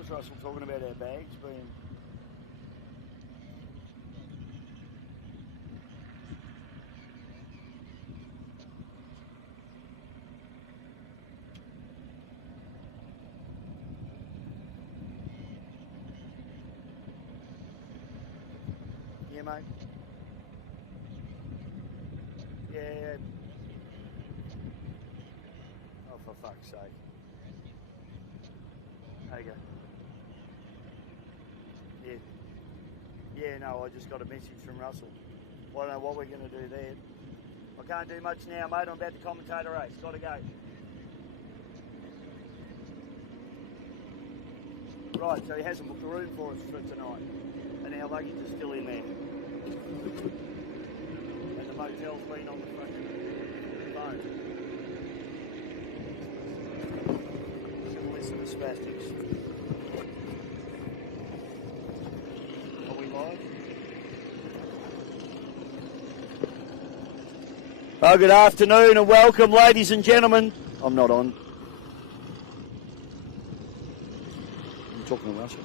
was, Russell, talking about our bags being... Yeah, mate. Yeah. Oh, for fuck's sake. There you go. Yeah, no, I just got a message from Russell. I don't know what we're going to do there. I can't do much now, mate. I'm about to commentate a race. Got to go. Right, so he hasn't booked a room for us for tonight. And our luggage is still in there. And the motel's been on the fucking phone. Shouldn't listen to spastics. Are we live? Oh, good afternoon and welcome, ladies and gentlemen. I'm not on. I'm talking to Russell.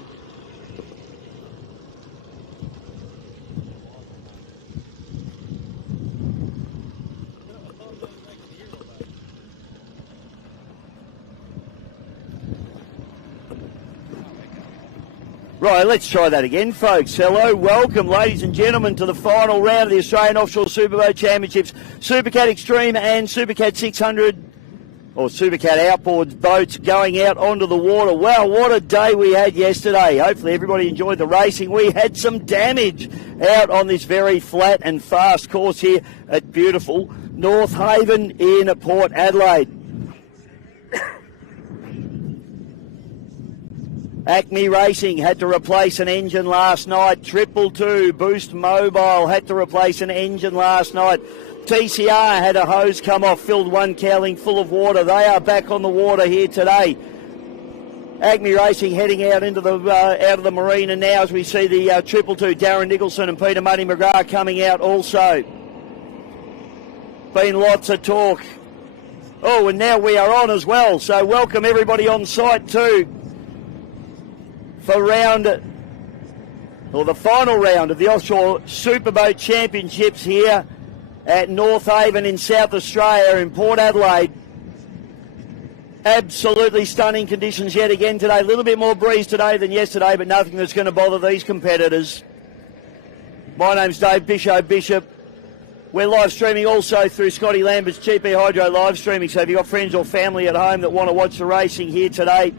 Right, let's try that again, folks. Hello, welcome, ladies and gentlemen, to the final round of the Australian Offshore Superboat Championships. Supercat Extreme and Supercat 600, or Supercat Outboard boats going out onto the water. Wow, what a day we had yesterday. Hopefully everybody enjoyed the racing. We had some damage out on this very flat and fast course here at beautiful North Haven in Port Adelaide. Acme Racing had to replace an engine last night. 222 Boost Mobile had to replace an engine last night. TCR had a hose come off, filled one cowling full of water. They are back on the water here today. Acme Racing heading out into the out of the marina now as we see the 222 Darren Nicholson and Peter Muddy McGrath coming out also. Been lots of talk. Oh, and now we are on as well. So welcome everybody on site too. For the final round of the Offshore Superboat Championships here at North Haven in South Australia in Port Adelaide. Absolutely stunning conditions yet again today. A little bit more breeze today than yesterday, but nothing that's going to bother these competitors. My name's Dave Bishop. We're live streaming also through Scotty Lambert's GP Hydro live streaming, so if you've got friends or family at home that want to watch the racing here today,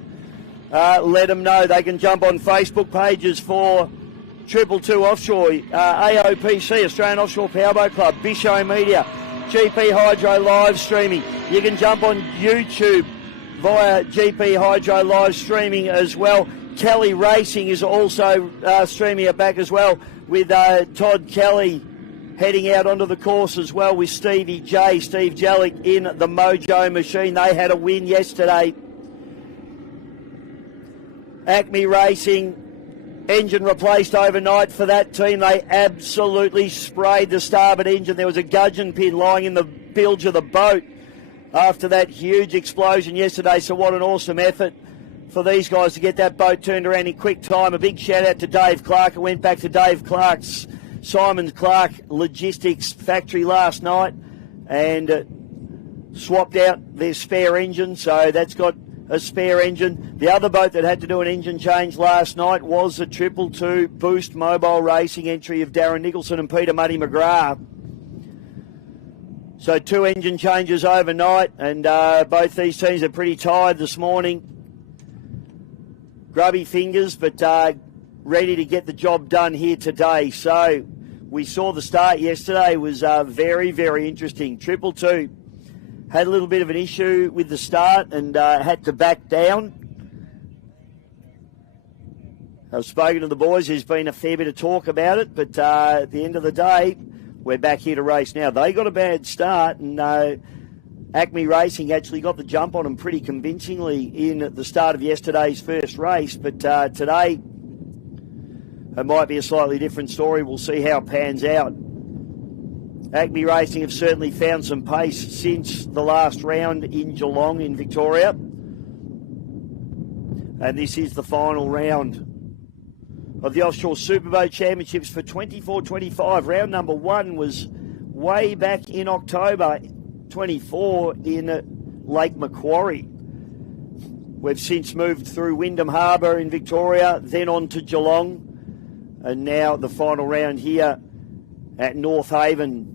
let them know. They can jump on Facebook pages for 222 Offshore, AOPC, Australian Offshore Powerboat Club, Bisho Media, GP Hydro live streaming. You can jump on YouTube via GP Hydro live streaming as well. Kelly Racing is also streaming it back as well with Todd Kelly heading out onto the course as well with Steve Jellick in the Mojo machine. They had a win yesterday. Acme Racing, engine replaced overnight for that team. They absolutely sprayed the starboard engine. There was a gudgeon pin lying in the bilge of the boat after that huge explosion yesterday. So what an awesome effort for these guys to get that boat turned around in quick time. A big shout out to Dave Clark. It went back to Dave Clark's Simon Clark Logistics factory last night and swapped out their spare engine. So that's got a spare engine. The other boat that had to do an engine change last night was the 222 Boost Mobile Racing entry of Darren Nicholson and Peter Muddy McGrath. So 2 engine changes overnight, and both these teams are pretty tired this morning. Grubby fingers, but ready to get the job done here today. So we saw the start yesterday was very, very interesting. 222 had a little bit of an issue with the start and had to back down. I've spoken to the boys. There's been a fair bit of talk about it, but at the end of the day, we're back here to race now. They got a bad start, and Acme Racing actually got the jump on them pretty convincingly in the start of yesterday's first race, but today it might be a slightly different story. We'll see how it pans out. Acme Racing have certainly found some pace since the last round in Geelong in Victoria. And this is the final round of the Offshore Superboat Championships for 24-25. Round number 1 was way back in October 24 in Lake Macquarie. We've since moved through Wyndham Harbour in Victoria, then on to Geelong, and now the final round here at North Haven.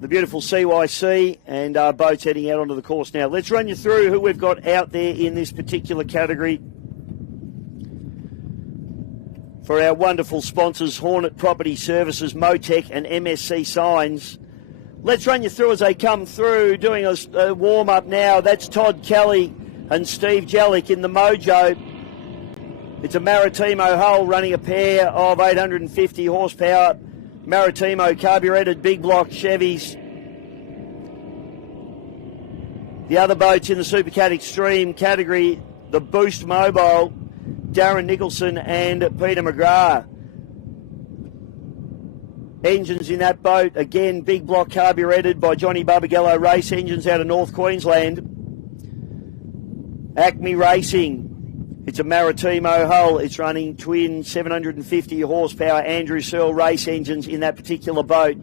The beautiful CYC, and our boats heading out onto the course now. Let's run you through who we've got out there in this particular category. For our wonderful sponsors, Hornet Property Services, Motec and MSC Signs. Let's run you through as they come through, doing a warm-up now. That's Todd Kelly and Steve Jellick in the Mojo. It's a Maritimo hull running a pair of 850 horsepower Maritimo carburetted big block Chevys. The other boats in the Supercat Extreme category, the Boost Mobile, Darren Nicholson and Peter McGrath. Engines in that boat, again, big block carburetted by Johnny Barbagallo Race Engines out of North Queensland. Acme Racing, it's a Maritimo hull. It's running twin 750 horsepower Andrew Searle race engines in that particular boat.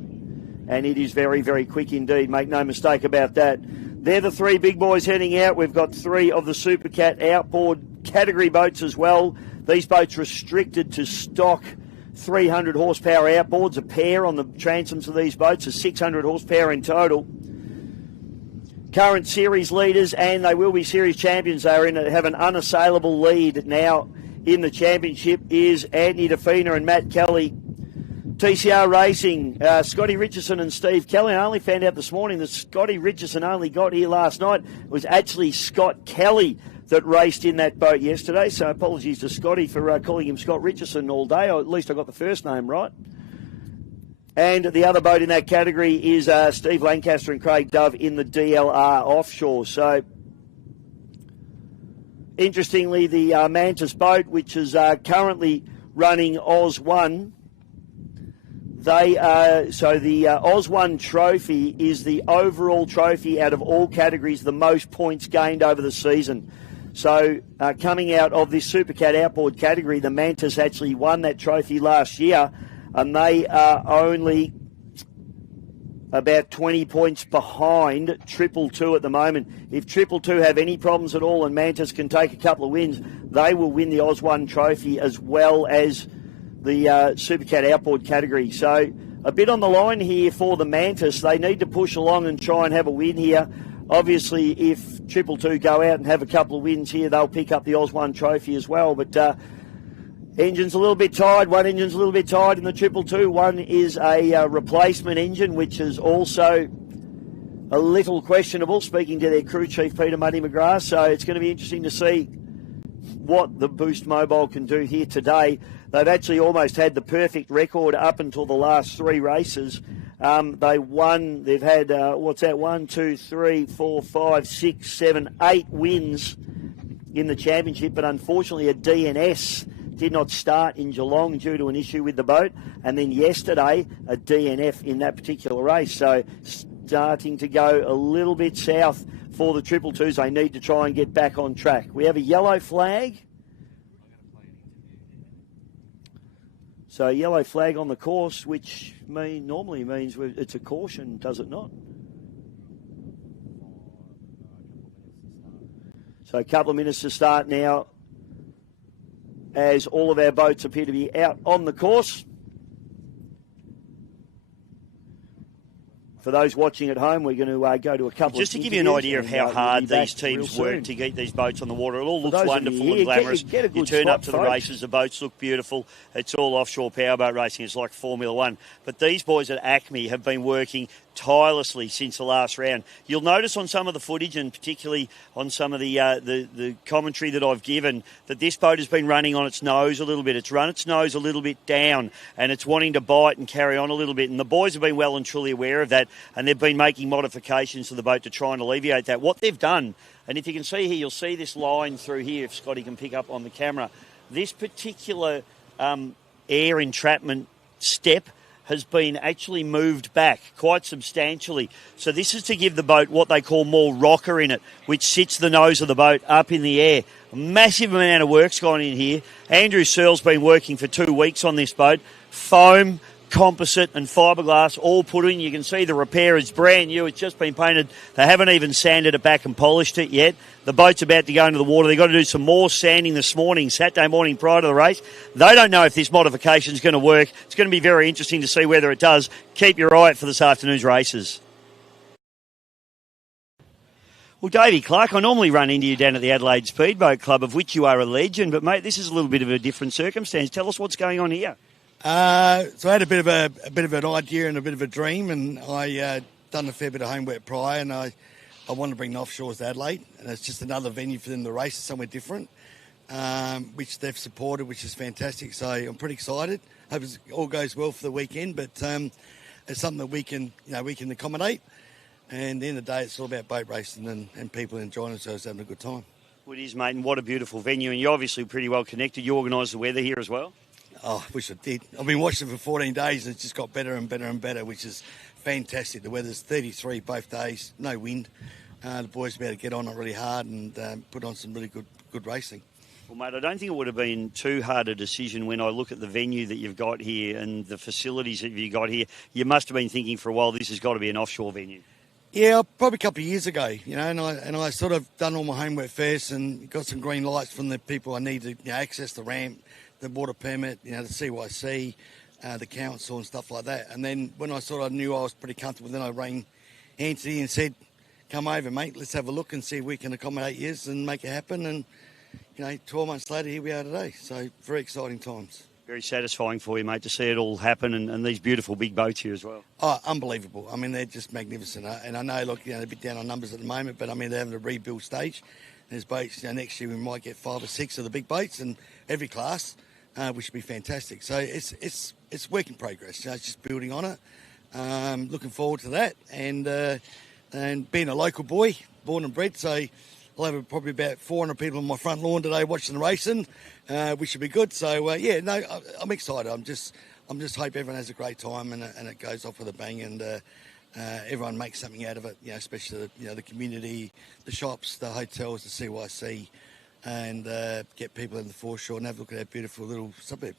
And it is very, very quick indeed. Make no mistake about that. They're the 3 big boys heading out. We've got 3 of the Supercat Outboard category boats as well. These boats restricted to stock 300 horsepower outboards, a pair on the transoms of these boats, are 600 horsepower in total. Current series leaders, and they will be series champions. They have an unassailable lead now in the championship, is Anthony DeFina and Matt Kelly. TCR Racing, Scotty Richardson and Steve Kelly. I only found out this morning that Scotty Richardson only got here last night. It was actually Scott Kelly that raced in that boat yesterday, so apologies to Scotty for calling him Scott Richardson all day, or at least I got the first name right. And the other boat in that category is Steve Lancaster and Craig Dove in the DLR Offshore. So, interestingly, the Mantis boat, which is currently running Oz 1, the Oz 1 trophy is the overall trophy out of all categories, the most points gained over the season. So, coming out of this Supercat Outboard category, the Mantis actually won that trophy last year, and they are only about 20 points behind Triple Two at the moment. If Triple Two have any problems at all and Mantis can take a couple of wins, they will win the Oz 1 trophy as well as the Supercat Outboard category. So a bit on the line here for the Mantis. They need to push along and try and have a win here. Obviously, if Triple Two go out and have a couple of wins here, they'll pick up the Oz 1 trophy as well. But engine's a little bit tired. One engine's a little bit tired in the Triple Two. One is a replacement engine, which is also a little questionable, speaking to their crew chief, Peter Muddy McGrath. So it's going to be interesting to see what the Boost Mobile can do here today. They've actually almost had the perfect record up until the last 3 races. They've had, 1, 2, 3, 4, 5, 6, 7, 8 wins in the championship, but unfortunately a DNS did not start in Geelong due to an issue with the boat, and then yesterday a DNF in that particular race. So starting to go a little bit south for the Triple Twos. They need to try and get back on track. We have a yellow flag. So a yellow flag on the course, which normally means it's a caution, does it not? So a couple of minutes to start now, as all of our boats appear to be out on the course. For those watching at home, we're going to go to a couple just of to give you an idea of how hard these teams work to get these boats on the water. It all looks wonderful and glamorous. You turn up to the races, the boats look beautiful. It's all offshore powerboat racing. It's like Formula One. But these boys at Acme have been working tirelessly since the last round. You'll notice on some of the footage, and particularly on some of the commentary that I've given, that this boat has been running on its nose a little bit. It's run its nose a little bit down, and it's wanting to bite and carry on a little bit. And the boys have been well and truly aware of that, and they've been making modifications to the boat to try and alleviate that. What they've done, and if you can see here, you'll see this line through here, if Scotty can pick up on the camera. This particular air entrapment step has been actually moved back quite substantially. So this is to give the boat what they call more rocker in it, which sits the nose of the boat up in the air. A massive amount of work's gone in here. Andrew Searle's been working for 2 weeks on this boat. Foam, composite and fiberglass all put in. You can see the repair is brand new. It's just been painted. They haven't even sanded it back and polished it yet. The boat's about to go into the water. They've got to do some more sanding this morning, Saturday morning prior to the race. They don't know if this modification is going to work. It's going to be very interesting to see whether it does. Keep your eye out for this afternoon's races. Well, Davey Clark, I normally run into you down at the Adelaide Speedboat Club, of which you are a legend, but, mate, this is a little bit of a different circumstance. Tell us what's going on here. So I had a bit of an idea and a bit of a dream, and I done a fair bit of homework prior, and I wanted to bring the offshores to Adelaide, and it's just another venue for them to race somewhere different, which they've supported, which is fantastic. So I'm pretty excited. Hope it all goes well for the weekend, but it's something that we can accommodate. And at the end of the day, it's all about boat racing and people enjoying themselves, having a good time. Well, it is, mate, and what a beautiful venue. And you're obviously pretty well connected. You organise the weather here as well? Oh, I wish I did. I've been watching it for 14 days and it's just got better and better and better, which is fantastic. The weather's 33 both days, no wind. The boys will be able to get on it really hard and put on some really good racing. Well, mate, I don't think it would have been too hard a decision when I look at the venue that you've got here and the facilities that you've got here. You must have been thinking for a while this has got to be an offshore venue. Yeah, probably a couple of years ago, and I sort of done all my homework first and got some green lights from the people I need to access the ramp, the water permit, the CYC, the council and stuff like that. And then when I sort of knew I was pretty comfortable, then I rang Anthony and said, come over, mate, let's have a look and see if we can accommodate you and make it happen. And, 12 months later, here we are today. So very exciting times. Very satisfying for you, mate, to see it all happen and these beautiful big boats here as well. Oh, unbelievable. I mean, they're just magnificent. And I know, look, they're a bit down on numbers at the moment, but, I mean, they're having a rebuild stage. There's boats, next year we might get 5 or 6 of the big boats in every class, which would be fantastic. So it's work in progress. It's just building on it. Looking forward to that. And being a local boy, born and bred, so I'll have probably about 400 people on my front lawn today watching the racing, which should be good. So, I'm excited. I'm just hope everyone has a great time and it goes off with a bang and everyone makes something out of it, especially the community, the shops, the hotels, the CYC, and get people in the foreshore and have a look at our beautiful little suburb.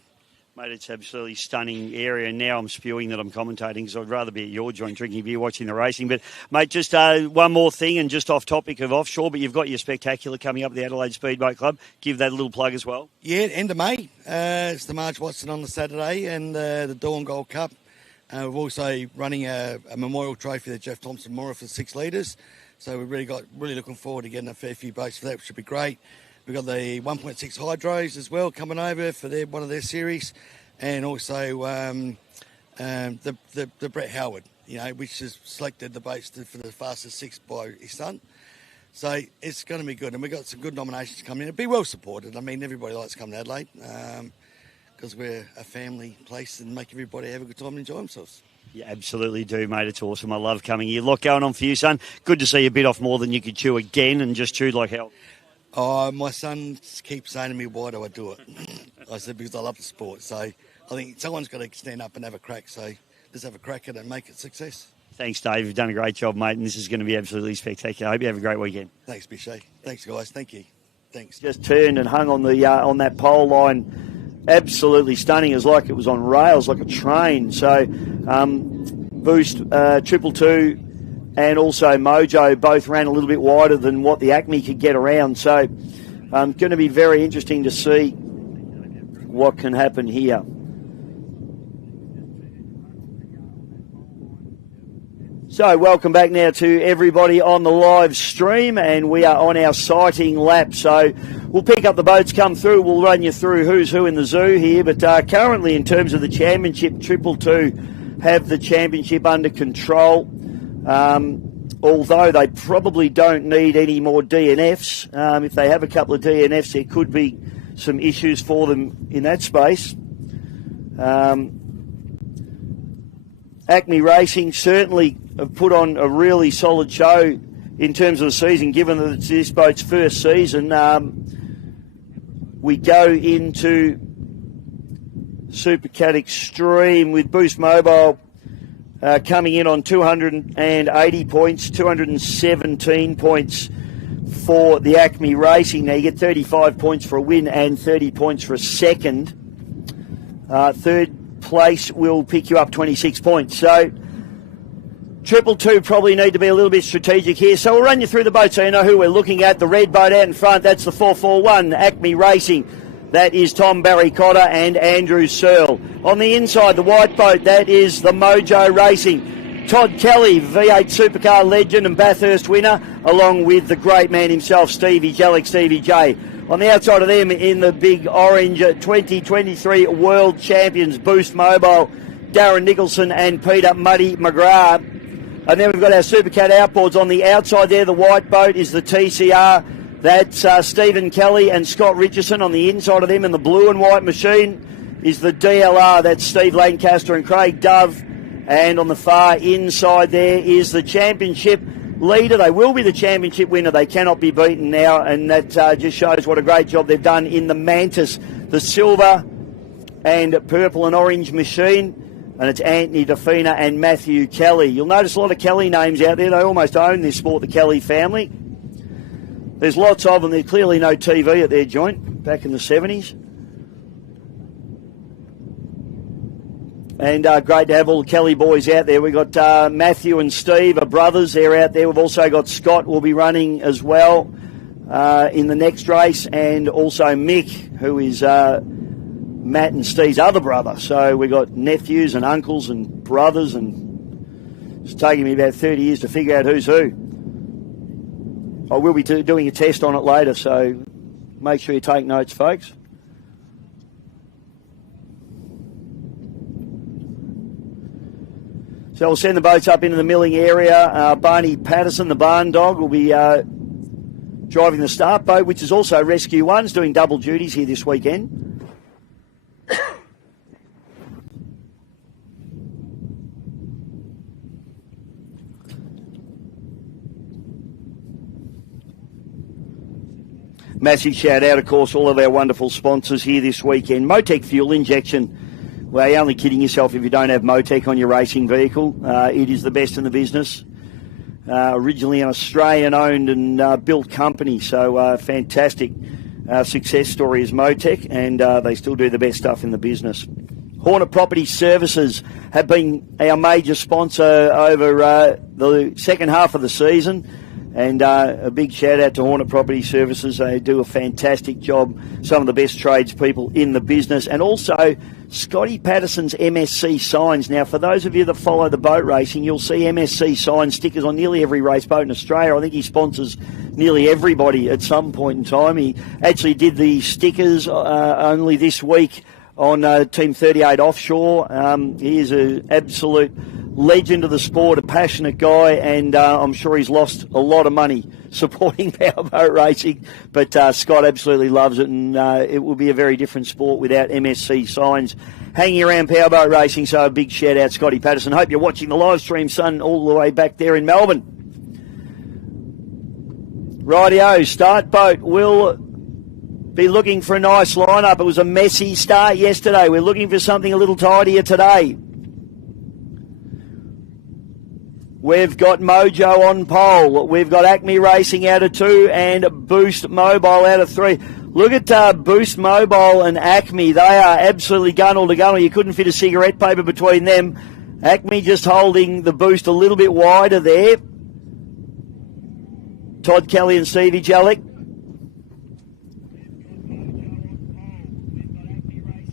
Mate, it's absolutely stunning area, and now I'm spewing that I'm commentating because I'd rather be at your joint drinking beer watching the racing. But, mate, just one more thing, and just off topic of offshore, but you've got your spectacular coming up at the Adelaide Speedboat Club. Give that a little plug as well. Yeah, end of May. It's the Marge Watson on the Saturday and the Dawn Gold Cup. We're also running a memorial trophy, the Jeff Thompson Memorial for 6 litres. So we've really looking forward to getting a fair few boats for that, which should be great. We've got the 1.6 Hydros as well coming over for one of their series, and also the Brett Howard, which has selected the boats for the fastest 6 by his son. So it's going to be good, and we've got some good nominations coming in. It'll be well supported. I mean, everybody likes coming to Adelaide because we're a family place and make everybody have a good time and enjoy themselves. You absolutely do, mate. It's awesome. I love coming here. A lot going on for you, son. Good to see you bit off more than you could chew again and just chewed like hell. Oh, my son keeps saying to me, why do I do it? I said, because I love the sport. So I think someone's got to stand up and have a crack. So let's have a crack at it and make it a success. Thanks, Dave. You've done a great job, mate, and this is going to be absolutely spectacular. I hope you have a great weekend. Thanks, Bichet. Thanks, guys. Thank you. Thanks. Just turned and hung on the on that pole line. Absolutely stunning. It was like it was on rails, like a train. So Boost, 222 and also Mojo both ran a little bit wider than what the Acme could get around. So going to be very interesting to see what can happen here. So welcome back now to everybody on the live stream, and we are on our sighting lap. So we'll pick up the boats come through. We'll run you through who's who in the zoo here. But currently in terms of the championship, 222 have the championship under control. Although they probably don't need any more DNFs. If they have a couple of DNFs, there could be some issues for them in that space. Acme Racing certainly have put on a really solid show in terms of the season, given that it's this boat's first season. We go into Supercat Extreme with Boost Mobile coming in on 280 points, 217 points for the Acme Racing. Now you get 35 points for a win and 30 points for a second. Third place will pick you up 26 points. So 222 probably need to be a little bit strategic here. So we'll run you through the boat so you know who we're looking at. The red boat out in front, that's the 441 Acme Racing. That is Tom Barry Cotter and Andrew Searle. On the inside, the white boat, that is the Mojo Racing. Todd Kelly, V8 Supercar legend and Bathurst winner, along with the great man himself, Stevie J. On the outside of them, in the big orange, 2023 World Champions, Boost Mobile, Darren Nicholson and Peter Muddy McGrath. And then we've got our Supercat outboards on the outside there. The white boat is the TCR. That's Stephen Kelly and Scott Richardson. On the inside of them in the blue and white machine is the DLR. That's Steve Lancaster and Craig Dove. And on the far inside there is the championship leader. They will be the championship winner. They cannot be beaten now. And that just shows what a great job they've done in the Mantis. The silver and purple and orange machine. And it's Anthony Defina and Matthew Kelly. You'll notice a lot of Kelly names out there. They almost own this sport, the Kelly family. There's lots of them. There's clearly no TV at their joint back in the 70s. And great to have all the Kelly boys out there. We've got Matthew and Steve are brothers. They're out there. We've also got Scott will be running as well in the next race. And also Mick, who is Matt and Steve's other brother. So we've got nephews and uncles and brothers. And it's taken me about 30 years to figure out who's who. I will be doing a test on it later, so make sure you take notes, folks. So we'll send the boats up into the milling area. Barney Patterson, the barn dog, will be driving the start boat, which is also Rescue One's doing double duties here this weekend. Massive shout out, of course, all of our wonderful sponsors here this weekend. Motec Fuel Injection. Well, you're only kidding yourself if you don't have Motec on your racing vehicle. It is the best in the business. Originally an Australian-owned and built company, so fantastic success story is Motec, and they still do the best stuff in the business. Hornet Property Services have been our major sponsor over the second half of the season. And a big shout out to Hornet Property Services. They do a fantastic job. Some of the best tradespeople in the business. And also Scotty Patterson's MSC signs. Now, for those of you that follow the boat racing, you'll see MSC sign stickers on nearly every race boat in Australia. I think he sponsors nearly everybody at some point in time. He actually did the stickers only this week on Team 38 Offshore. He is an absolute legend of the sport, a passionate guy, and I'm sure he's lost a lot of money supporting powerboat racing, but Scott absolutely loves it, and it will be a very different sport without MSC signs hanging around powerboat racing. So a big shout out, Scotty Patterson. Hope you're watching the live stream, son, all the way back there in Melbourne. Rightio, start boat will be looking for a nice lineup. It was a messy start yesterday. We're looking for something a little tidier today. We've got Mojo on pole. We've got Acme Racing out of 2 and Boost Mobile out of 3. Look at Boost Mobile and Acme. They are absolutely gunnel to gunnel. You couldn't fit a cigarette paper between them. Acme just holding the Boost a little bit wider there. Todd Kelly and Stevie Jellick.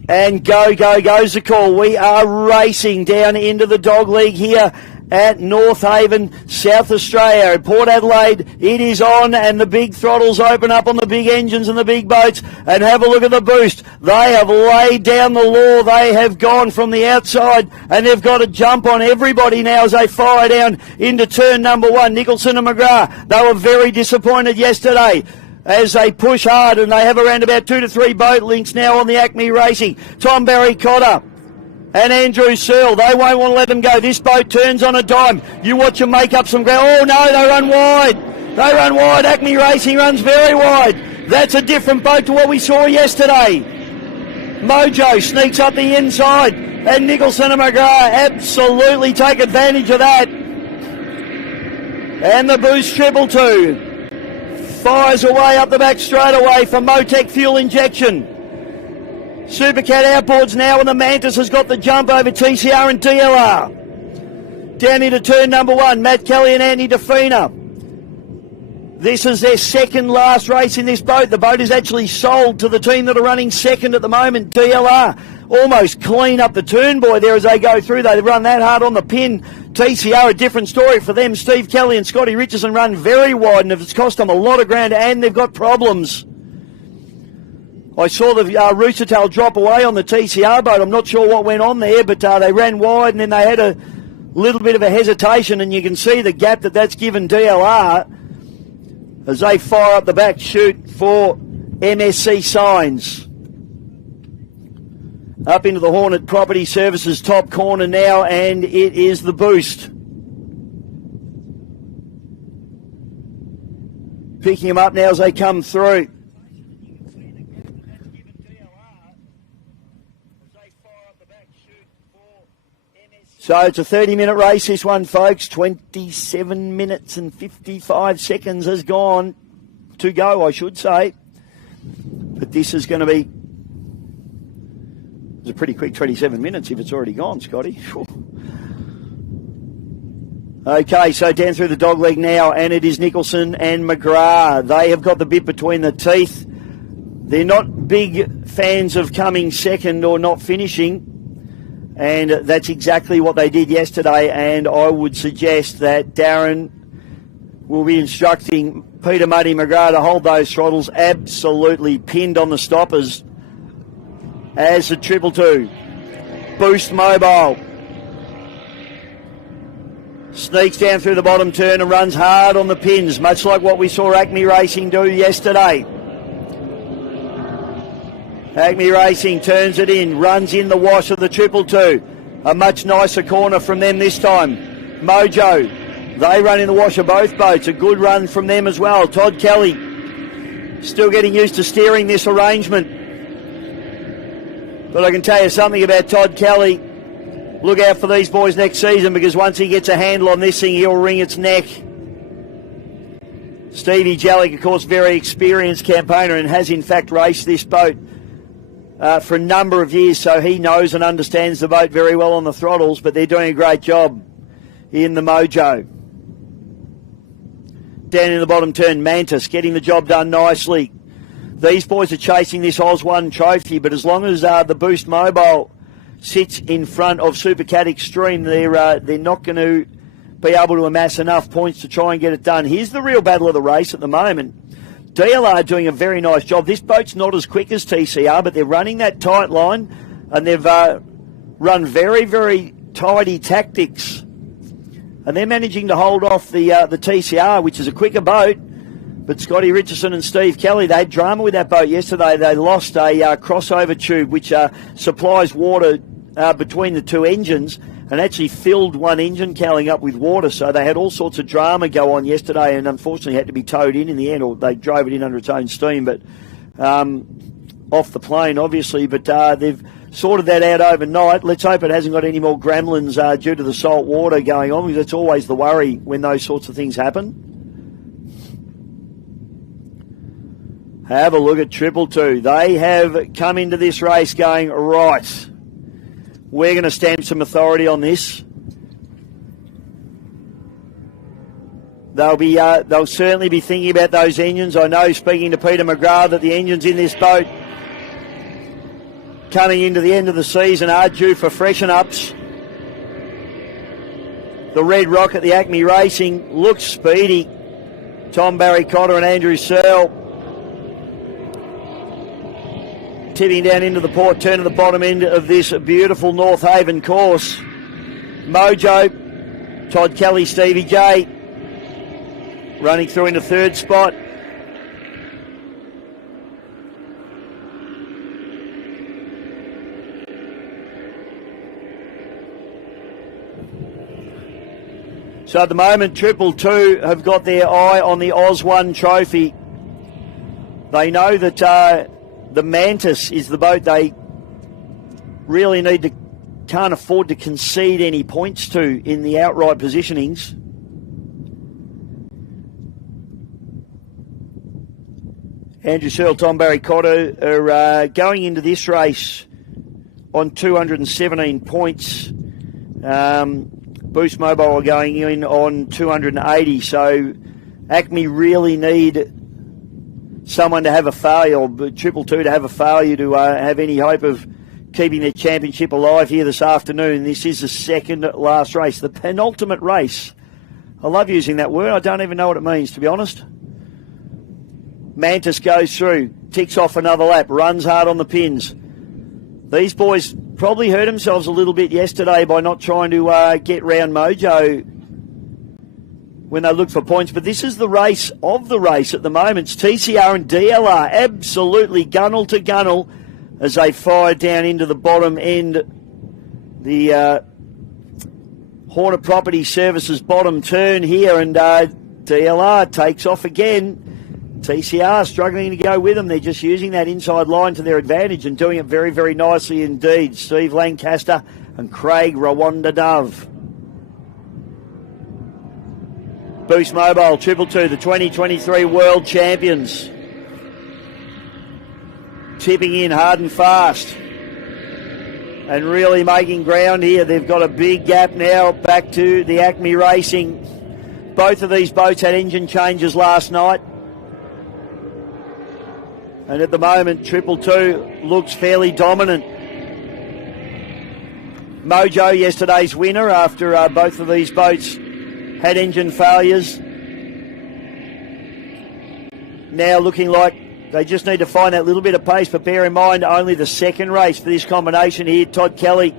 And goes the call. We are racing down into the dog league here at North Haven, South Australia. At Port Adelaide, it is on, and the big throttles open up on the big engines and the big boats. And have a look at the Boost. They have laid down the law. They have gone from the outside, and they've got to jump on everybody now as they fire down into turn number 1. Nicholson and McGrath, they were very disappointed yesterday as they push hard, and they have around about 2 to 3 boat links now on the Acme Racing. Tom Barry Cotter and Andrew Searle, they won't want to let them go. This boat turns on a dime. You watch them make up some ground. Oh no, they run wide. They run wide. Acme Racing runs very wide. That's a different boat to what we saw yesterday. Mojo sneaks up the inside, and Nicholson and McGrath absolutely take advantage of that. And the Boost 222. fires away up the back straight away for Motec fuel injection. Supercat Outboards now, and the Mantis has got the jump over TCR and DLR. Down into turn number 1, Matt Kelly and Andy DeFina. This is their second last race in this boat. The boat is actually sold to the team that are running second at the moment, DLR. Almost clean up the turn, boy, there as they go through. They run that hard on the pin. TCR, a different story for them. Steve Kelly and Scotty Richardson run very wide, and it's cost them a lot of ground, and they've got problems. I saw the rooster tail drop away on the TCR boat. I'm not sure what went on there, but they ran wide, and then they had a little bit of a hesitation, and you can see the gap that's given DLR as they fire up the back chute for MSC Signs. Up into the Hornet Property Services top corner now, and it is the Boost. Picking them up now as they come through. So it's a 30-minute race, this one, folks. 27 minutes and 55 seconds has gone to go, I should say. But this is going to be... It's a pretty quick 27 minutes if it's already gone, Scotty. Whew. Okay, so down through the dog leg now, and it is Nicholson and McGrath. They have got the bit between the teeth. They're not big fans of coming second or not finishing. And that's exactly what they did yesterday, and I would suggest that Darren will be instructing Peter Muddy McGrath to hold those throttles absolutely pinned on the stoppers as the 222. Boost Mobile sneaks down through the bottom turn and runs hard on the pins, much like what we saw Acme Racing do yesterday. Acme Racing turns it in, runs in the wash of the 222. A much nicer corner from them this time. Mojo, they run in the wash of both boats. A good run from them as well. Todd Kelly, still getting used to steering this arrangement. But I can tell you something about Todd Kelly. Look out for these boys next season, because once he gets a handle on this thing, he'll wring its neck. Stevie Jallick, of course, very experienced campaigner and has in fact raced this boat for a number of years, so he knows and understands the boat very well on the throttles, but they're doing a great job in the Mojo. Down in the bottom turn, Mantis getting the job done nicely. These boys are chasing this Oz 1 trophy, but as long as the Boost Mobile sits in front of Supercat Extreme, they're not going to be able to amass enough points to try and get it done. Here's the real battle of the race at the moment. DLR doing a very nice job. This boat's not as quick as TCR, but they're running that tight line, and they've run very, very tidy tactics. And they're managing to hold off the TCR, which is a quicker boat. But Scotty Richardson and Steve Kelly, they had drama with that boat yesterday. They lost a crossover tube, which supplies water between the two engines, and actually filled one engine cowling up with water. So they had all sorts of drama go on yesterday, and unfortunately had to be towed in the end, or they drove it in under its own steam, but off the plane, obviously. But they've sorted that out overnight. Let's hope it hasn't got any more gremlins due to the salt water going on, because that's always the worry when those sorts of things happen. Have a look at 222. They have come into this race going, right, we're going to stamp some authority on this. They'll certainly be thinking about those engines. I know, speaking to Peter McGrath, that the engines in this boat coming into the end of the season are due for freshen-ups. The Red Rock at the Acme Racing looks speedy. Tom Barry Cotter and Andrew Searle tipping down into the port turn at the bottom end of this beautiful North Haven course. Mojo, Todd Kelly, Stevie J running through into third spot. So at the moment, 222 have got their eye on the Oz 1 trophy. They know that the Mantis is the boat they really can't afford to concede any points to in the outright positionings. Andrew Searle, Tom Barry Cotto are going into this race on 217 points. Boost Mobile are going in on 280. So Acme really need someone to have a failure, or Triple Two to have a failure to have any hope of keeping their championship alive here this afternoon. This is the second last race, the penultimate race. I love using that word. I don't even know what it means, to be honest. Mantis goes through, ticks off another lap, runs hard on the pins. These boys probably hurt themselves a little bit yesterday by not trying to get round Mojo when they look for points. But this is the race of the race at the moment. It's TCR and DLR absolutely gunnel to gunnel as they fire down into the bottom end. The Horner Property Services bottom turn here, and DLR takes off again. TCR struggling to go with them. They're just using that inside line to their advantage and doing it very, very nicely indeed. Steve Lancaster and Craig Rwanda Dove. Boost Mobile, Triple Two, the 2023 World Champions. Tipping in hard and fast. And really making ground here. They've got a big gap now back to the Acme Racing. Both of these boats had engine changes last night. And at the moment, Triple Two looks fairly dominant. Mojo, yesterday's winner, after both of these boats had engine failures. Now looking like they just need to find that little bit of pace, but bear in mind, only the second race for this combination here. Todd Kelly,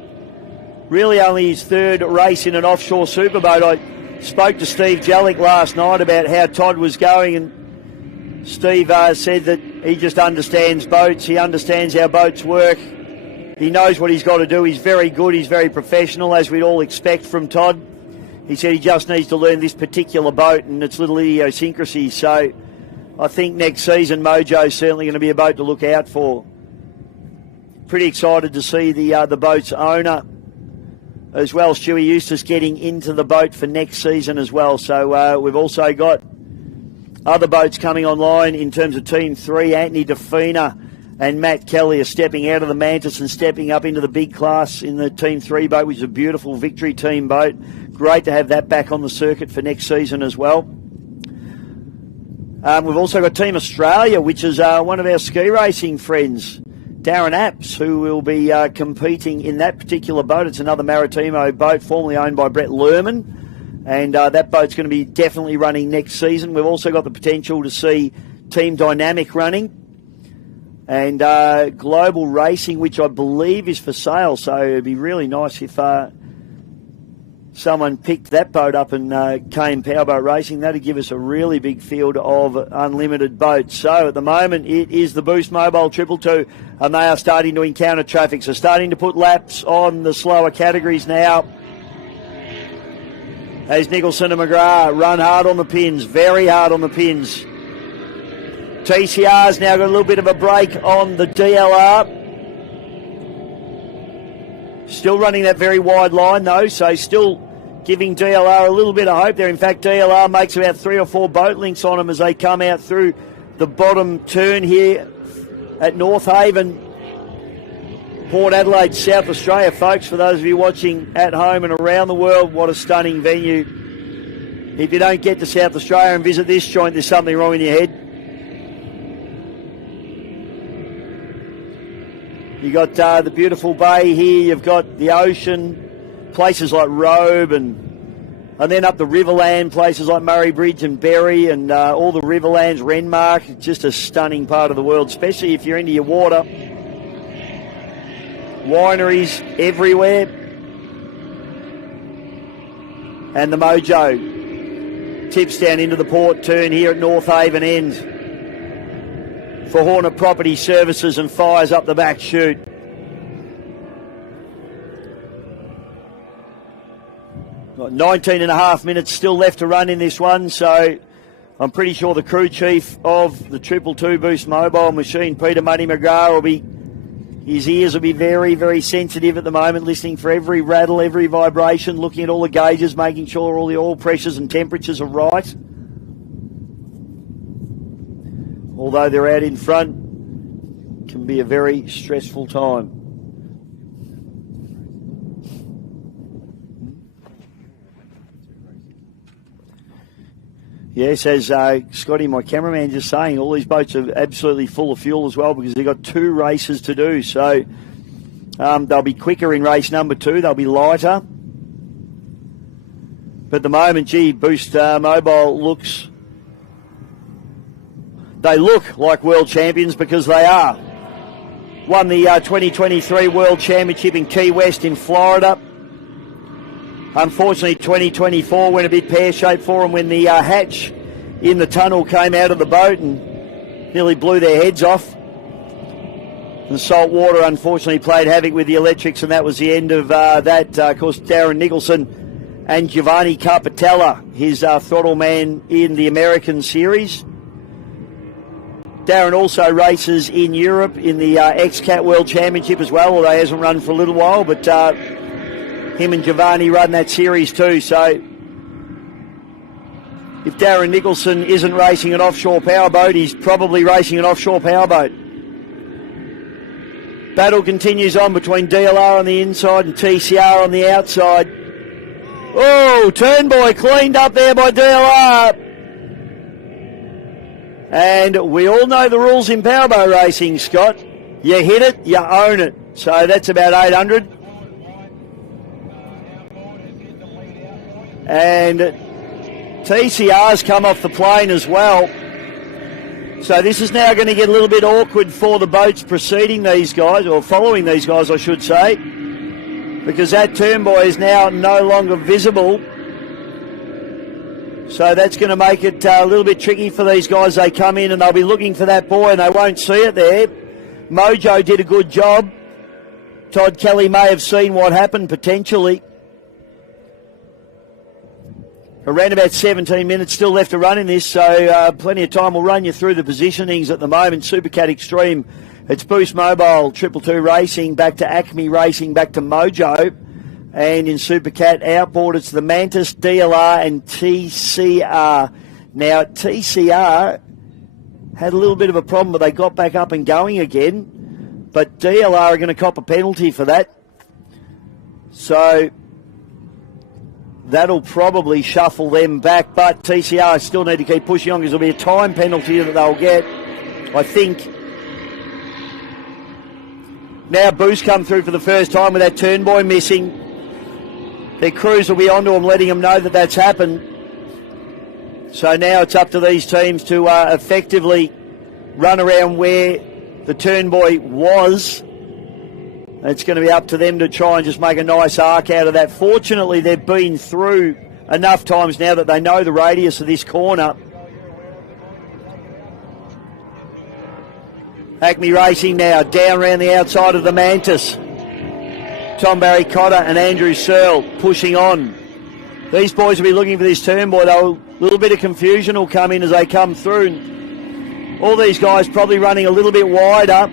really only his third race in an offshore superboat. I spoke to Steve Jellick last night about how Todd was going, and Steve said that he just understands boats. He understands how boats work. He knows what he's got to do. He's very good. He's very professional, as we'd all expect from Todd. He said he just needs to learn this particular boat and its little idiosyncrasies. So I think next season Mojo's certainly going to be a boat to look out for. Pretty excited to see the boat's owner as well, Stewie Eustace, getting into the boat for next season as well. So we've also got other boats coming online in terms of Team 3. Anthony DeFina and Matt Kelly are stepping out of the Mantis and stepping up into the big class in the Team 3 boat, which is a beautiful Victory Team boat. Great to have that back on the circuit for next season as well. We've also got Team Australia, which is one of our ski racing friends, Darren Apps, who will be competing in that particular boat. It's another Maritimo boat formerly owned by Brett Lerman, and that boat's going to be definitely running next season. We've also got the potential to see Team Dynamic running, and Global Racing, which I believe is for sale. So it'd be really nice if someone picked that boat up and came Powerboat Racing. That'd give us a really big field of unlimited boats. So at the moment, it is the Boost Mobile Triple Two, and they are starting to encounter traffic. So starting to put laps on the slower categories now. As Nicholson and McGrath run hard on the pins, very hard on the pins. TCR's now got a little bit of a break on the DLR. Still running that very wide line though, so still giving DLR a little bit of hope there. In fact, DLR makes about 3 or 4 boat links on them as they come out through the bottom turn here at North Haven, Port Adelaide, South Australia. Folks, for those of you watching at home and around the world, what a stunning venue. If you don't get to South Australia and visit this joint, there's something wrong in your head. You got the beautiful bay here. You've got the ocean, places like Robe, and then up the Riverland, places like Murray Bridge and Berry, and all the Riverlands, Renmark. It's just a stunning part of the world, especially if you're into your water. Wineries everywhere. And the Mojo tips down into the port turn here at North Haven End for Horner Property Services and fires up the back chute. Got 19 and a half minutes still left to run in this one, so I'm pretty sure the crew chief of the Triple Two Boost Mobile machine, Peter Muddy McGrath, his ears will be very, very sensitive at the moment, listening for every rattle, every vibration, looking at all the gauges, making sure all the oil pressures and temperatures are right. although they're out in front, can be a very stressful time. Yes, as Scotty, my cameraman, just saying, all these boats are absolutely full of fuel as well because they've got 2 races to do. So they'll be quicker in race number 2. They'll be lighter. But at the moment, Boost Mobile they look like world champions because they are. Won the 2023 World Championship in Key West in Florida. Unfortunately, 2024 went a bit pear-shaped for them when the hatch in the tunnel came out of the boat and nearly blew their heads off. The salt water, unfortunately, played havoc with the electrics, and that was the end of that. Of course, Darren Nicholson and Giovanni Carpatella, his throttle man in the American Series. Darren also races in Europe in the X-Cat World Championship as well, although he hasn't run for a little while, but him and Giovanni run that series too. So if Darren Nicholson isn't racing an offshore powerboat, he's probably racing an offshore powerboat. Battle continues on between DLR on the inside and TCR on the outside. Oh, Turnboy cleaned up there by DLR. And we all know the rules in powerboat racing, Scott. You hit it, you own it. So that's about 800. And TCR's come off the plane as well. So this is now going to get a little bit awkward for the boats preceding these guys, or following these guys, I should say, because that Turnboy is now no longer visible. So that's going to make it a little bit tricky for these guys. They come in and they'll be looking for that buoy and they won't see it there. Mojo did a good job. Todd Kelly may have seen what happened potentially. Around about 17 minutes still left to run in this, so plenty of time. We'll run you through the positionings at the moment. Supercat Extreme, it's Boost Mobile, 222 Racing, back to Acme Racing, back to Mojo. And in Supercat Outboard, it's the Mantis, DLR and TCR. Now, TCR had a little bit of a problem, but they got back up and going again. But DLR are going to cop a penalty for that. So that'll probably shuffle them back. But TCR still need to keep pushing on because there'll be a time penalty that they'll get, I think. Now Boost come through for the first time with that Turnboy missing. Their crews will be onto them, letting them know that that's happened. So now it's up to these teams to effectively run around where the Turnboy was. It's going to be up to them to try and just make a nice arc out of that. Fortunately, they've been through enough times now that they know the radius of this corner. Acme Racing now down around the outside of the Mantis. Tom Barry Cotter and Andrew Searle pushing on. These boys will be looking for this Turnboy. A little bit of confusion will come in as they come through. All these guys probably running a little bit wider.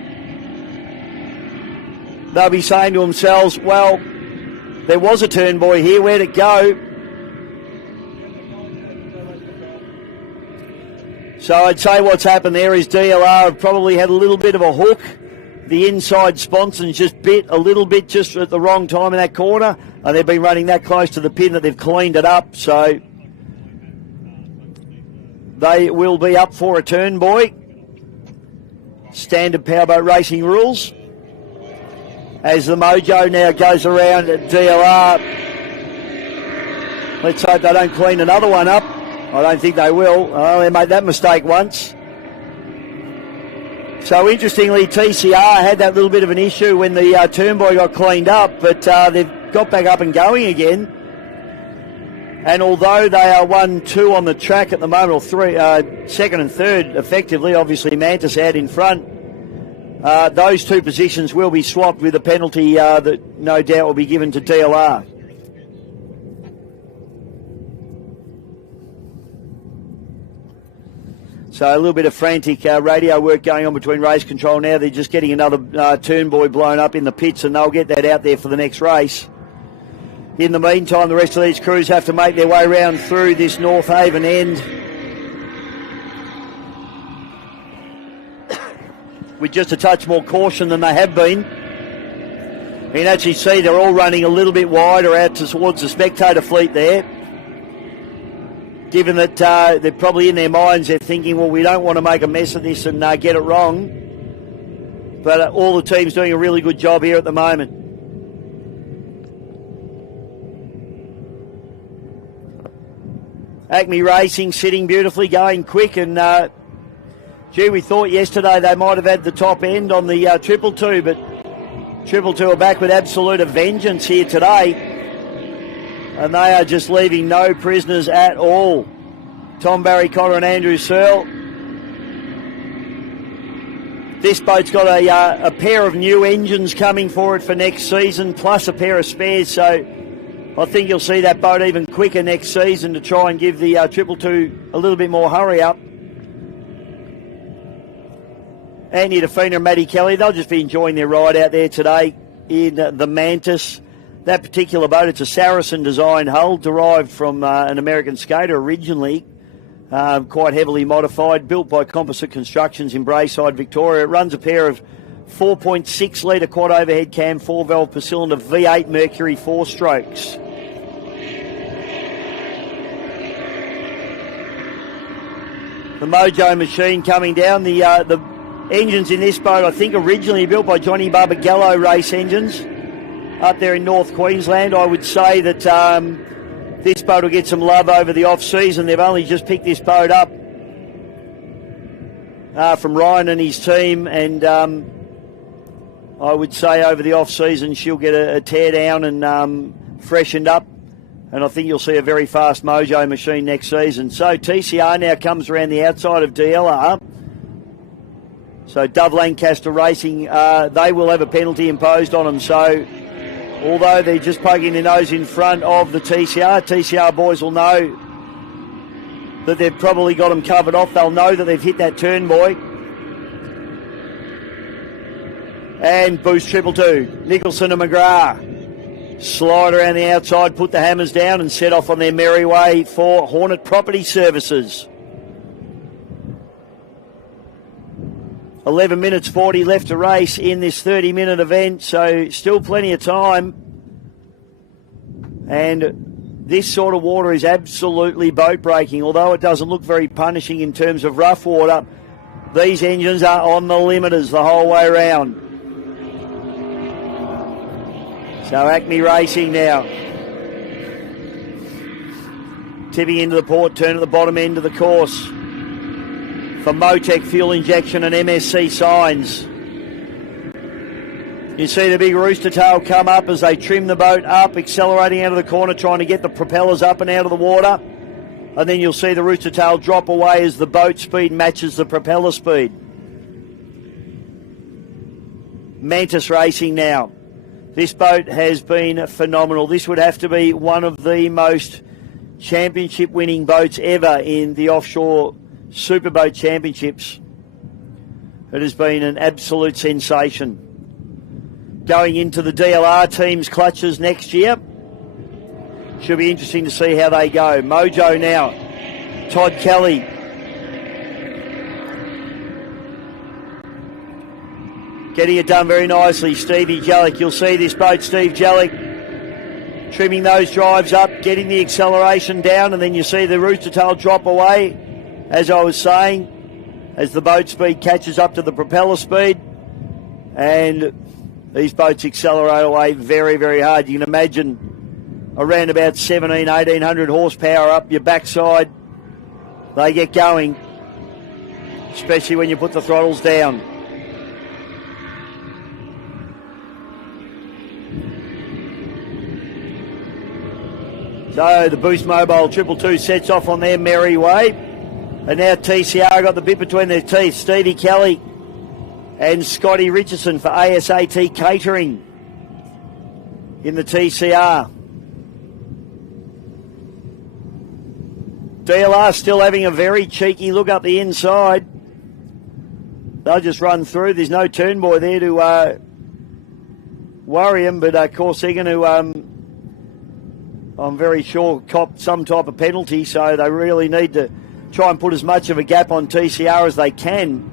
They'll be saying to themselves, well, there was a Turnboy here, where'd it go? So I'd say what's happened there is DLR have probably had a little bit of a hook. The inside sponsons just bit a little bit just at the wrong time in that corner, and they've been running that close to the pin that they've cleaned it up. So they will be up for a Turnboy. Standard powerboat racing rules. As the Mojo now goes around at DLR. Let's hope they don't clean another one up. I don't think they will. Oh, they made that mistake once. So interestingly, TCR had that little bit of an issue when the Turnboy got cleaned up, but they've got back up and going again. And although they are 1-2 on the track at the moment, or three, second and third effectively, obviously Mantis out in front, those two positions will be swapped with a penalty that no doubt will be given to DLR. So a little bit of frantic radio work going on between race control now. They're just getting another Turnboy blown up in the pits, and they'll get that out there for the next race. In the meantime, the rest of these crews have to make their way around through this North Haven end. with just a touch more caution than they have been. You can actually see they're all running a little bit wider out towards the spectator fleet there. Given that they're probably in their minds, they're thinking, well, we don't want to make a mess of this and get it wrong. But all the teams doing a really good job here at the moment. Acme Racing sitting beautifully, going quick, and we thought yesterday they might have had the top end on the 222, but 222 are back with absolute vengeance here today, and they are just leaving no prisoners at all. Tom Barry Connor and Andrew Searle. This boat's got a pair of new engines coming for it for next season, plus a pair of spares, so I think you'll see that boat even quicker next season to try and give the 222 a little bit more hurry up. Andy Defina and Matty Kelly, they'll just be enjoying their ride out there today in the Mantis. That particular boat, it's a Saracen design hull derived from an American skater originally, quite heavily modified, built by Composite Constructions in Braeside, Victoria. It runs a pair of 4.6 litre quad overhead cam 4-valve per cylinder V8 Mercury 4-strokes. The Mojo machine coming down. The engines in this boat, I think, originally built by Johnny Barbagallo race engines up there in North Queensland. I would say that this boat will get some love over the off-season. They've only just picked this boat up from Ryan and his team, and I would say over the off-season she'll get a tear down and freshened up. And I think you'll see a very fast Mojo machine next season. So TCR now comes around the outside of DLR. So Dove Lancaster Racing, they will have a penalty imposed on them. So although they're just poking their nose in front of the TCR boys will know that they've probably got them covered off. They'll know that they've hit that turn, boy. And boost 222. Nicholson and McGrath. Slide around the outside, put the hammers down and set off on their merry way for Hornet Property Services. 11 minutes 40 left to race in this 30-minute event, so still plenty of time. And this sort of water is absolutely boat breaking, although it doesn't look very punishing in terms of rough water. These engines are on the limiters the whole way around. So Acme Racing now. Tipping into the port turn at the bottom end of the course. For Motec fuel injection and MSC signs. You see the big rooster tail come up as they trim the boat up, accelerating out of the corner, trying to get the propellers up and out of the water. And then you'll see the rooster tail drop away as the boat speed matches the propeller speed. Mantis Racing now. This boat has been phenomenal. This would have to be one of the most championship-winning boats ever in the offshore Superboat Championships. It has been an absolute sensation. Going into the DLR team's clutches next year. Should be interesting to see how they go. Mojo now. Todd Kelly. Getting it done very nicely, Stevie Jellick. You'll see this boat, Steve Jellick, trimming those drives up, getting the acceleration down, and then you see the rooster tail drop away, as I was saying, as the boat speed catches up to the propeller speed. And these boats accelerate away very, very hard. You can imagine around about 1,1800 horsepower up your backside. They get going, especially when you put the throttles down. So the Boost Mobile 222 sets off on their merry way. And now TCR got the bit between their teeth. Stevie Kelly and Scotty Richardson for ASAT Catering in the TCR. DLR still having a very cheeky look up the inside. They'll just run through. There's no turn boy there to worry them, but of course they're going to... I'm very sure cop some type of penalty, so they really need to try and put as much of a gap on TCR as they can.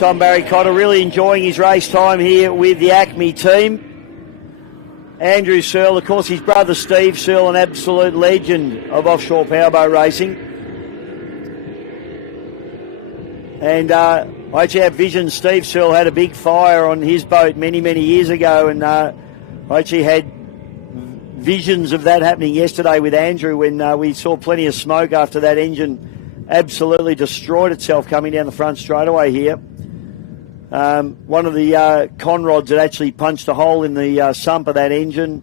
Tom Barry Cotter really enjoying his race time here with the Acme team. Andrew Searle, of course, his brother Steve Searle, an absolute legend of offshore powerboat racing. And I actually have visions. Steve Searle had a big fire on his boat many, many years ago, and I actually had visions of that happening yesterday with Andrew when we saw plenty of smoke after that engine absolutely destroyed itself coming down the front straightaway here. One of the conrods had actually punched a hole in the sump of that engine,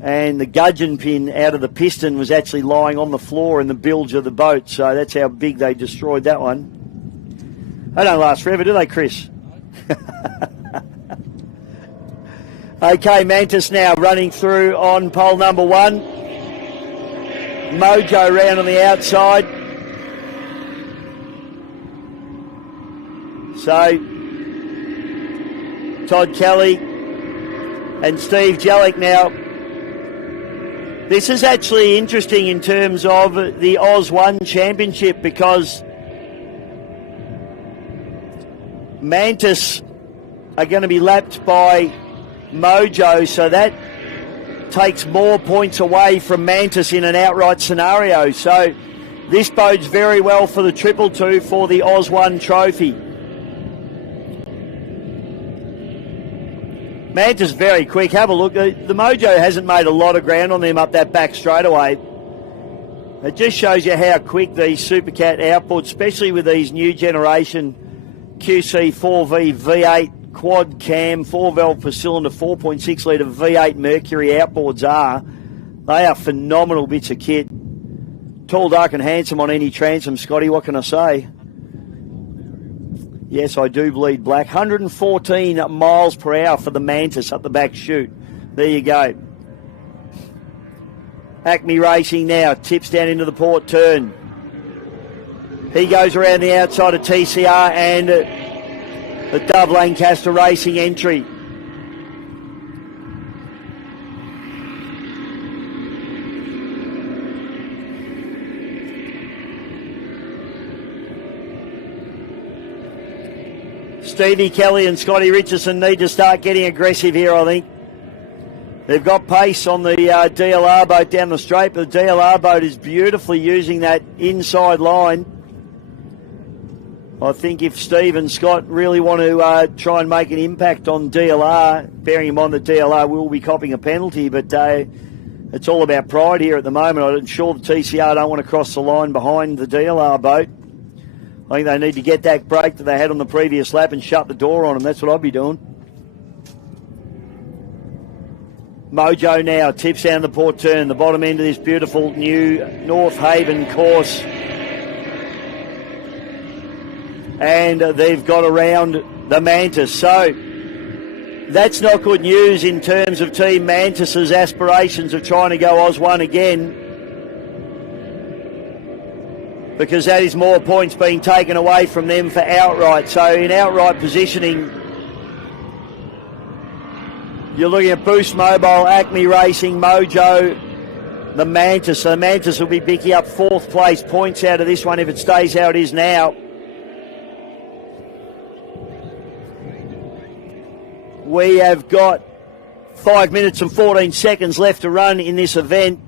and the gudgeon pin out of the piston was actually lying on the floor in the bilge of the boat. So that's how big they destroyed that one. They don't last forever, do they, Chris? Okay, Mantis now running through on pole number 1. Mojo round on the outside. So, Todd Kelly and Steve Jellick now. This is actually interesting in terms of the Oz 1 Championship, because Mantis are going to be lapped by Mojo, so that takes more points away from Mantis in an outright scenario. So this bodes very well for the 222 for the Oz 1 trophy. Mantis very quick. Have a look. The Mojo hasn't made a lot of ground on them up that back straightaway. It just shows you how quick these Supercat outboards, especially with these new generation QC4V V8 quad cam 4-valve per cylinder 4.6 litre V8 Mercury outboards are. They are phenomenal bits of kit. Tall, dark and handsome on any transom, Scotty, what can I say? Yes, I do bleed black. 114 miles per hour for the Mantis up the back chute. There you go. Acme Racing now tips down into the port turn. He goes around the outside of TCR and the Dove Lancaster Racing entry. Stevie Kelly and Scotty Richardson need to start getting aggressive here, I think. They've got pace on the DLR boat down the straight, but the DLR boat is beautifully using that inside line. I think if Steve and Scott really want to try and make an impact on DLR, bearing in mind that DLR will be copping a penalty, but it's all about pride here at the moment. I'm sure the TCR don't want to cross the line behind the DLR boat. I think they need to get that break that they had on the previous lap and shut the door on them. That's what I'd be doing. Mojo now tips down the port turn, the bottom end of this beautiful new North Haven course. And they've got around the Mantis. So that's not good news in terms of Team Mantis's aspirations of trying to go Oz 1 again, because that is more points being taken away from them for outright. So in outright positioning, you're looking at Boost Mobile, Acme Racing, Mojo, the Mantis. So the Mantis will be picking up 4th place points out of this one if it stays how it is now. We have got 5 minutes and 14 seconds left to run in this event.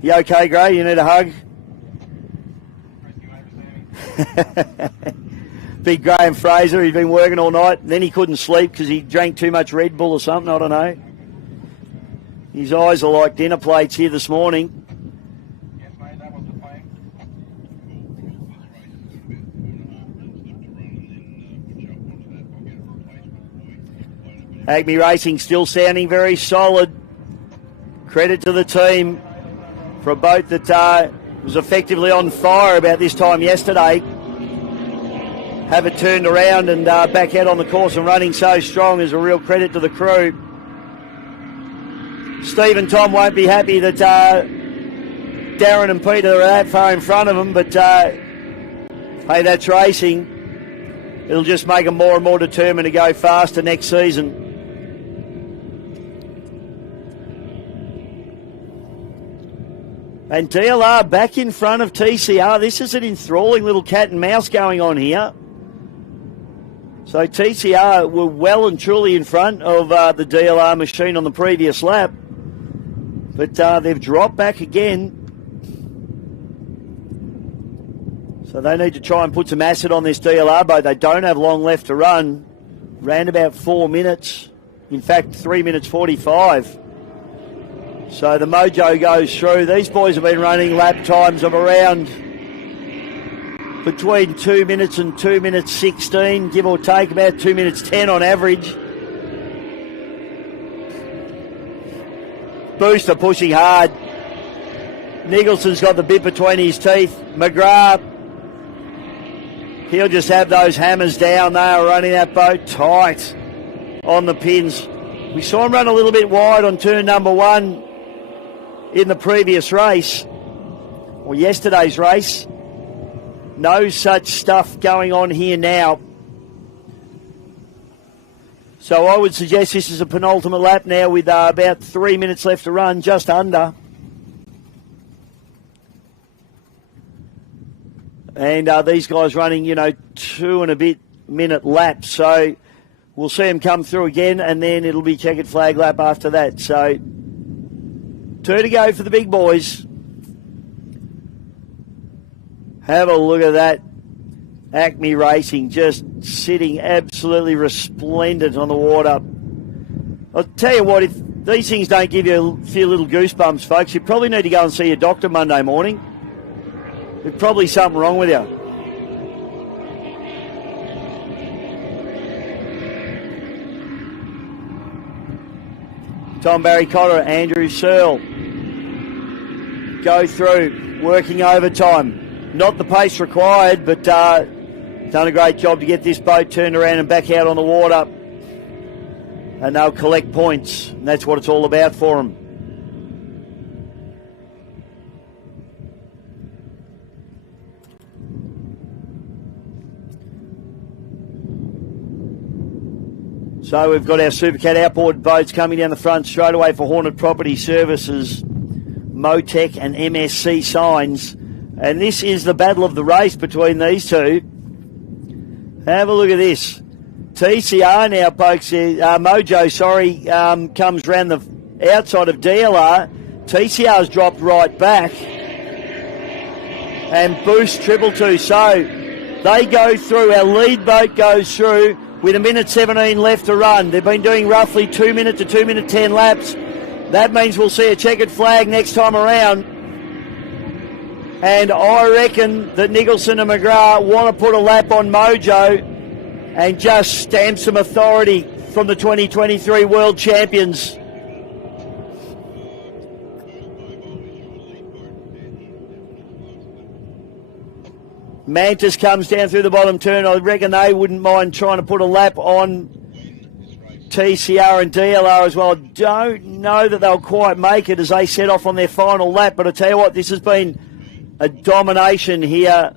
You okay, Gray? You need a hug? Big Graham Fraser, he's been working all night. And then he couldn't sleep because he drank too much Red Bull or something, I don't know. His eyes are like dinner plates here this morning. Yes, mate, that was the plan. Acme Racing still sounding very solid. Credit to the team for a boat that was effectively on fire about this time yesterday. Have it turned around and back out on the course and running so strong is a real credit to the crew. Steve and Tom won't be happy that Darren and Peter are that far in front of them, but hey, that's racing. It'll just make them more and more determined to go faster next season. And DLR back in front of TCR. This is an enthralling little cat and mouse going on here. So TCR were well and truly in front of the DLR machine on the previous lap. But they've dropped back again. So they need to try and put some acid on this DLR boat. They don't have long left to run. Ran about 4 minutes. In fact, 3 minutes 45. So the mojo goes through. These boys have been running lap times of around between 2 minutes and 2 minutes 16, give or take, about 2 minutes 10 on average. Booster pushing hard. Nicholson's got the bit between his teeth. McGrath, he'll just have those hammers down. They are running that boat tight on the pins. We saw him run a little bit wide on turn number 1 in the previous race, or yesterday's race. No such stuff going on here now. So I would suggest this is a penultimate lap now with about 3 minutes left to run, just under. And these guys running, 2 and a bit minute laps. So we'll see them come through again, and then it'll be checkered flag lap after that. So 2 to go for the big boys. Have a look at that. Acme Racing just sitting absolutely resplendent on the water. I'll tell you what, if these things don't give you a few little goosebumps, folks, you probably need to go and see your doctor Monday morning. There's probably something wrong with you. Tom Barry Cotter, Andrew Searle go through, working overtime. Not the pace required, but done a great job to get this boat turned around and back out on the water. And they'll collect points, and that's what it's all about for them. So we've got our Supercat outboard boats coming down the front straight away for Hornet Property Services, Motec and MSC Signs. And this is the battle of the race between these two. Have a look at this. TCR now, folks, Mojo, comes round the outside of DLR. TCR's dropped right back. And Boost 222. So they go through. Our lead boat goes through with 1:17 left to run. They've been doing roughly 2 minute to 2 minute 10 laps. That means we'll see a checkered flag next time around. And I reckon that Nicholson and McGrath want to put a lap on Mojo and just stamp some authority from the 2023 World Champions. Mantis comes down through the bottom turn. I reckon they wouldn't mind trying to put a lap on TCR and DLR as well. I don't know that they'll quite make it as they set off on their final lap, but I tell you what, this has been a domination here,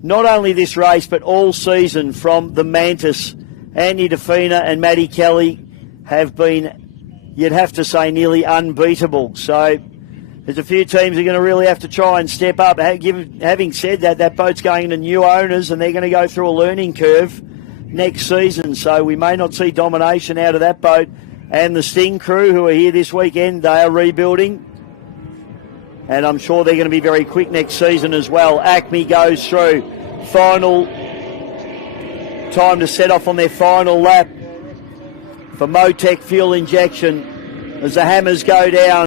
not only this race, but all season from the Mantis. Andy DeFina and Matty Kelly have been, you'd have to say, nearly unbeatable. So there's a few teams that are going to really have to try and step up. Having said that, that boat's going into new owners and they're going to go through a learning curve next season. So we may not see domination out of that boat. And the Sting crew who are here this weekend, they are rebuilding. And I'm sure they're going to be very quick next season as well. Acme goes through. Final time to set off on their final lap for Motec fuel injection as the hammers go down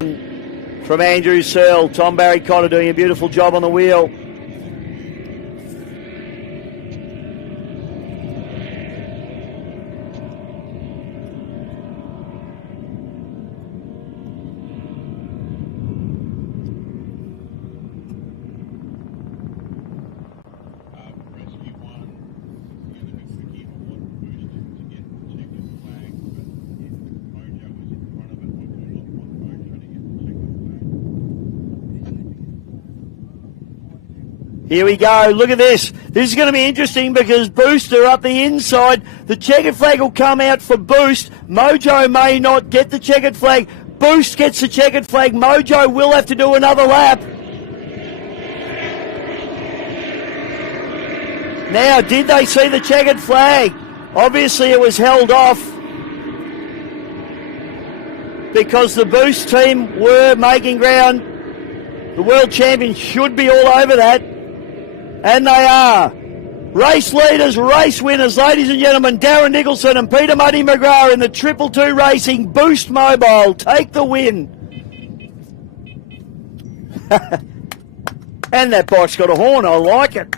from Andrew Searle. Tom Barry Cotter doing a beautiful job on the wheel. Here we go. Look at this. This is going to be interesting because Booster up the inside. The checkered flag will come out for Boost. Mojo may not get the checkered flag. Boost gets the checkered flag. Mojo will have to do another lap. Now, did they see the checkered flag? Obviously it was held off because the Boost team were making ground. The world champions should be all over that. And they are. Race leaders, race winners, ladies and gentlemen, Darren Nicholson and Peter Muddy McGrath in the 222 Racing Boost Mobile take the win. And that bike's got a horn, I like it.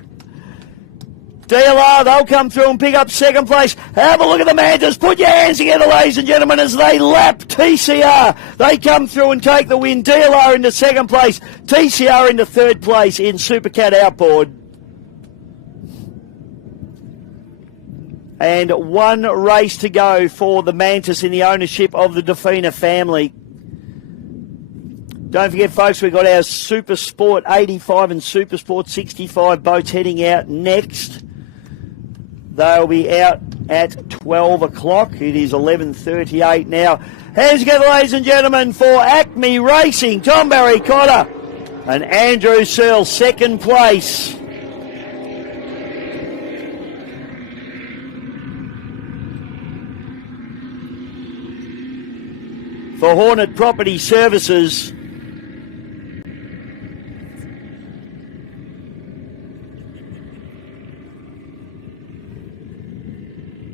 DLR, they'll come through and pick up second place. Have a look at the Mantas. Put your hands together, ladies and gentlemen, as they lap TCR. They come through and take the win. DLR into second place. TCR into third place in Supercat Outboard. And one race to go for the Mantis in the ownership of the Defina family. Don't forget, folks, we've got our Super Sport 85 and Super Sport 65 boats heading out next. They'll be out at 12 o'clock. It is 11:38 now. Hands together, ladies and gentlemen, for Acme Racing. Tom Barry Cotter and Andrew Searle, second place. For Hornet Property Services,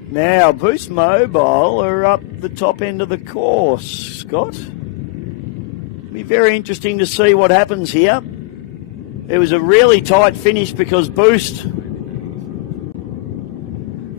now Boost Mobile are up the top end of the course, Scott. Be very interesting to see what happens here. It was a really tight finish because Boost,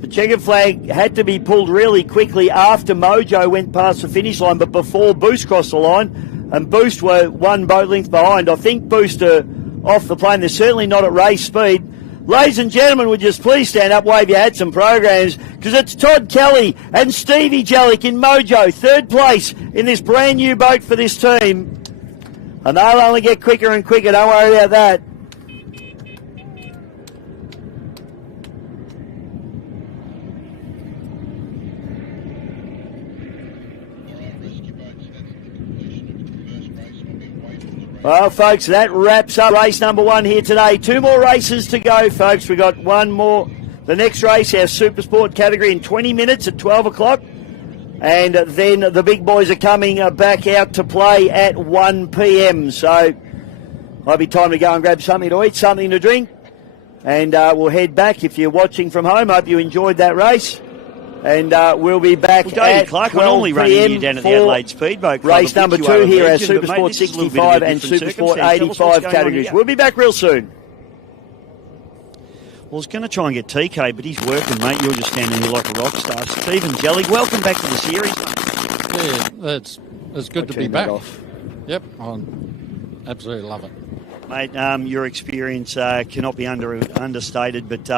the checkered flag had to be pulled really quickly after Mojo went past the finish line, but before Boost crossed the line, and Boost were one boat length behind. I think Boost are off the plane. They're certainly not at race speed. Ladies and gentlemen, would you just please stand up, wave your hats and programs, because it's Todd Kelly and Stevie Jellick in Mojo, third place in this brand new boat for this team. And they'll only get quicker and quicker, don't worry about that. Well, folks, that wraps up race number one here today. Two more races to go, folks. We've got one more. The next race, our Super Sport category, in 20 minutes at 12 o'clock. And then the big boys are coming back out to play at 1 p.m. So might be time to go and grab something to eat, something to drink. And we'll head back. If you're watching from home, hope you enjoyed that race. And we'll be back at Clark, 12 I'm normally running you down at the Adelaide Speedboat Club. Race number 2 here, our Super Sport 65 and Super Sport 85 categories. We'll be back real soon. Well, I was going to try and get TK, but he's working, mate. You're just standing here like a rock star. Stephen Jelly, welcome back to the series. Yeah, it's good to be back. Yep, I absolutely love it. Mate, your experience cannot be understated, but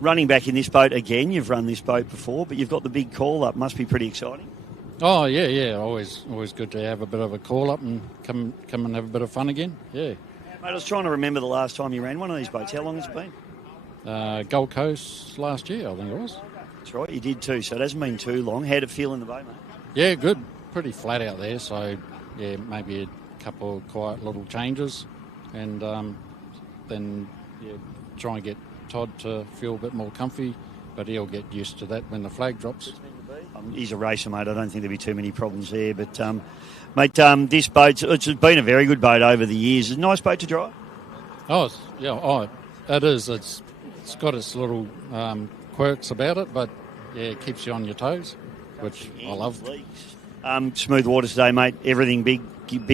running back in this boat again, you've run this boat before, but you've got the big call-up. Must be pretty exciting. Oh, yeah. Always good to have a bit of a call-up and come and have a bit of fun again. Yeah. Mate, I was trying to remember the last time you ran one of these boats. How long has it been? Gold Coast last year, I think it was. That's right, you did too, so it hasn't been too long. How'd it feel in the boat, mate? Yeah, good. Pretty flat out there, so, yeah, maybe a couple of quiet little changes. And then try and get Todd to feel a bit more comfy, but he'll get used to that when the flag drops. He's a racer, mate. I don't think there'll be too many problems there. But, mate, this boat, it's been a very good boat over the years. It's a nice boat to drive. It is. It's got its little quirks about it, but, yeah, it keeps you on your toes, which I love. Smooth water today, mate. Everything big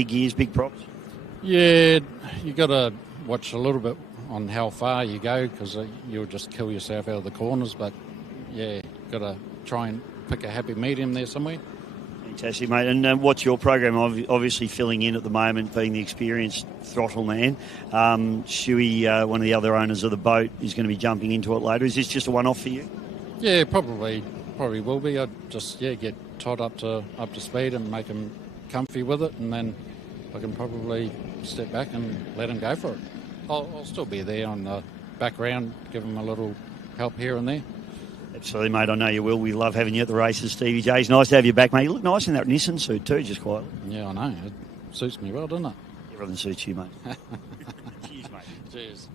gears, big props. Yeah, you got to watch a little bit on how far you go, because you'll just kill yourself out of the corners. But yeah, got to try and pick a happy medium there somewhere. Fantastic, mate. And what's your program? Obviously filling in at the moment, being the experienced throttle man. Shuey, one of the other owners of the boat, is going to be jumping into it later. Is this just a one-off for you? Yeah, probably will be. I'd just get Todd up to speed and make him comfy with it, and then I can probably step back and let him go for it. I'll still be there on the background, give him a little help here and there. Absolutely, mate. I know you will. We love having you at the races, Stevie J. It's nice to have you back, mate. You look nice in that Nissan suit too, just quietly. Yeah, I know. It suits me well, doesn't it? Everything suits you, mate. Cheers, mate. Cheers.